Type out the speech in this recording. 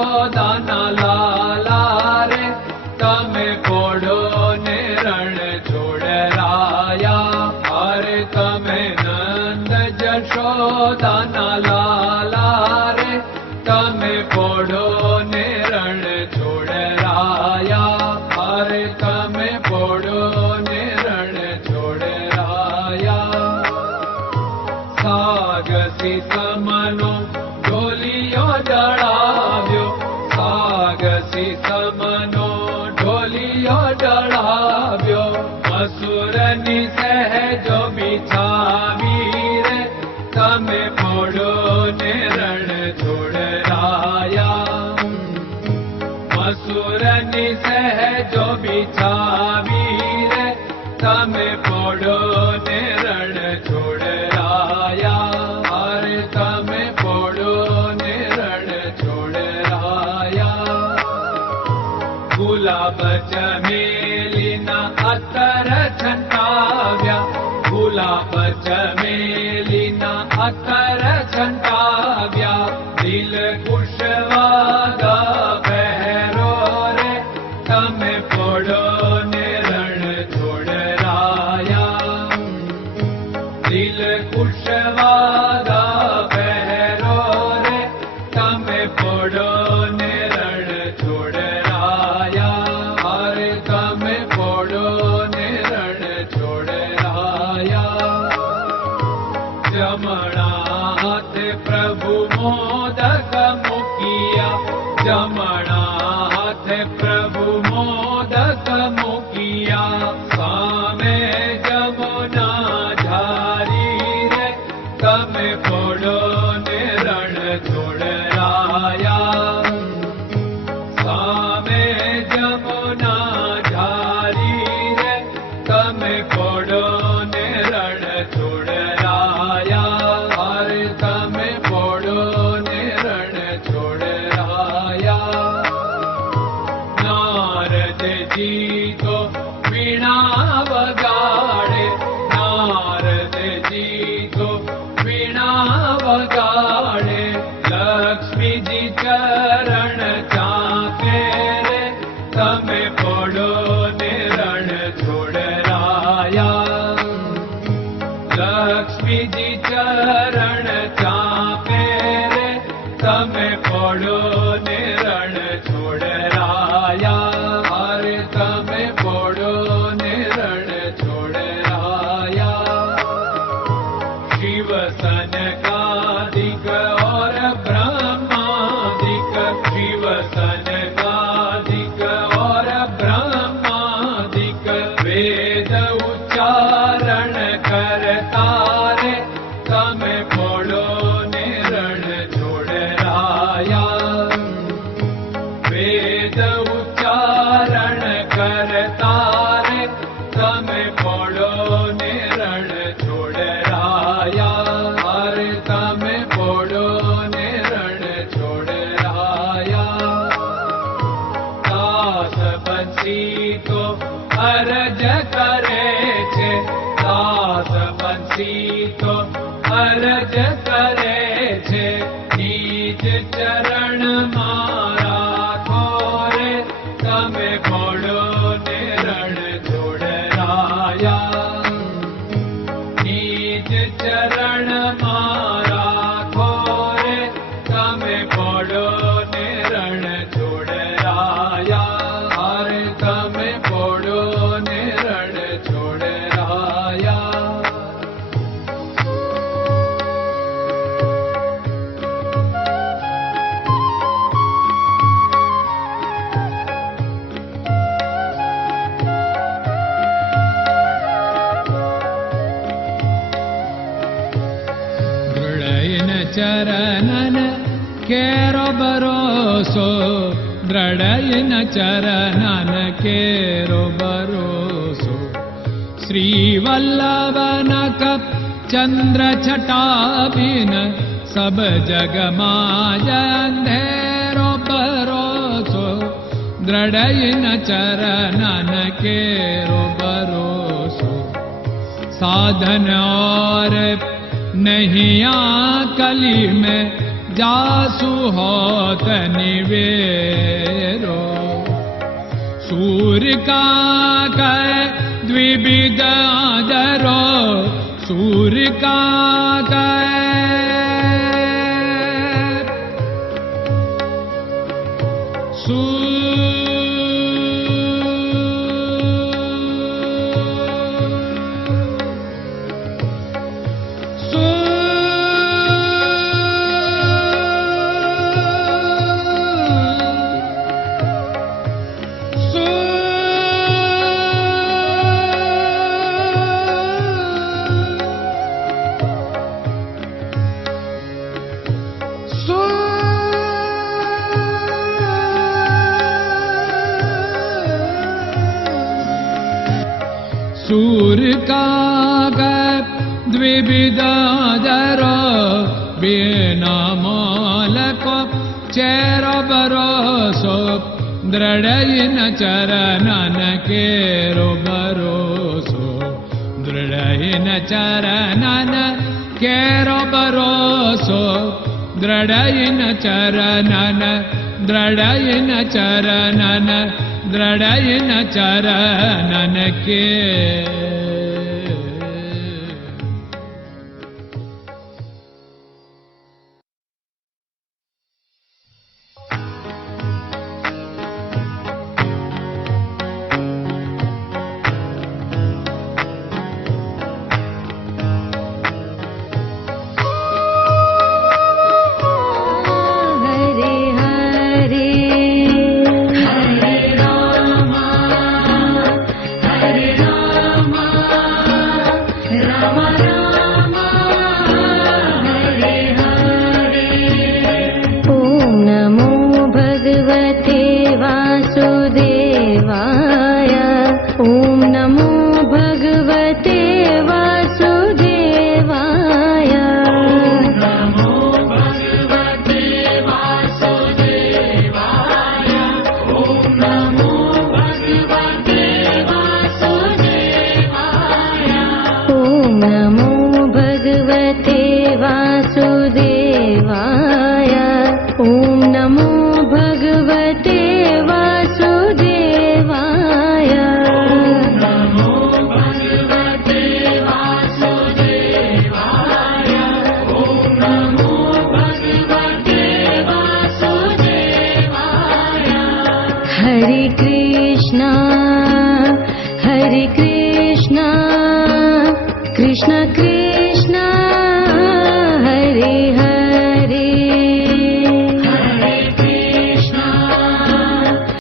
જશોદાના લાલા રે તમે પોડો ને રણ છોડરાયા. અરે તમે નંદ જશોદાના લાલા રે તમે પોડો ને રણ છોડરાયા. અરે તમે પોડો ને રણ છોડરાયા. સાગસી સમનો ઢોલિયો ડળાવ્યો, સાગસી સમનો ઢોલિયો ડળાવ્યો. મસૂરની સહેજો બિછાવી રે તમે પોડો ને રણ છોડરાયા. મસૂરની સહેજો બિછાવી રે તમે પોડો ને રણ છોડરાયા. અરે તમે પોડો ને રણ છોડરાયા. ગુલાબ ચમેલીના અત્તર છંટાવ્યા, ગુલાબ ચમેલીના અત્તર છંટાવ્યા. દિલ કુશવાદા પહેરો રે તમે પોડો ને રણ છોડરાયા. દિલ કુશવાદા પહેરો રે તમે પોડો ને રણ છોડરાયા. અરે તમે પોડો ને રણ છોડરાયા. જમણા હાથે પ્રભુ મોદક મૂકિયા, જમણા હાથે પ્રભુ મોદક મૂકિયા. સામે જમુના ઝારી રે તમે પોડો ને રણ છોડરાયા. સામે જમુના ઝારી રે તમે પોડો ને રણ છોડરાયા. અરે તમે પોડો ને રણ છોડરાયા. નારદજી તો વીણા વગાડે, નારદજી તો વીણા વગાડે. લક્ષ્મીજી ચરણ ચાકે રે તમે પોડો ને રણ છોડરાયા. લક્ષ્મીજી ચરણ ચાપે રે તમે પોડો ને રણ છોડરાયા. અરે તમે પોડો ને રણ છોડરાયા. શિવ સનકાદિક और ब्रह्मादिक, शिव सनकादिक और ब्रह्मादिक. वेद उच्चारण करता रे તમે પોડો ને રણ છોડરાયા. વેદ ઉચ્ચારણ કરતા રે તમે પોડો ને રણ છોડરાયા. અરે તમે પોડો ને રણ છોડરાયા. દાસ બંસી તો અરજ કરે છે, દાસ બંસી તો અરજ કરે છે. નીચ ચરણ મારા ખોરે તમે પોડો ને રણ છોડરાયા. નીચ ચરણ મારા ખોરે તમે પોડો ને રણ છોડરાયા. અરે તમે પોડો ને રણ છોડરાયા. ચરણન કેરો ભરોસો, દ્રઢયન ચરણન કેરો ભરોસો. શ્રી વલ્લભન કપ ચંદ્ર છટાબિન સબ જગમાં અંધેરો ભરોસો. દ્રઢયન ચરણન કેરો ભરોસો. साधन और नहीं कली में जासु होत निवेरो। सूर्य का कै द्विविध आदरो, सूर्य का सूर्य का द्विविधादरो, बिना मोल को चेर भरोसो, दृढ़ चरणन केरो भरोसो, दृढ़ चरणन केरो भरोसो, दृढ़ चरणन, दृढ़ चरणन, दृढ़ चरणन के। Hare Krishna, Krishna Krishna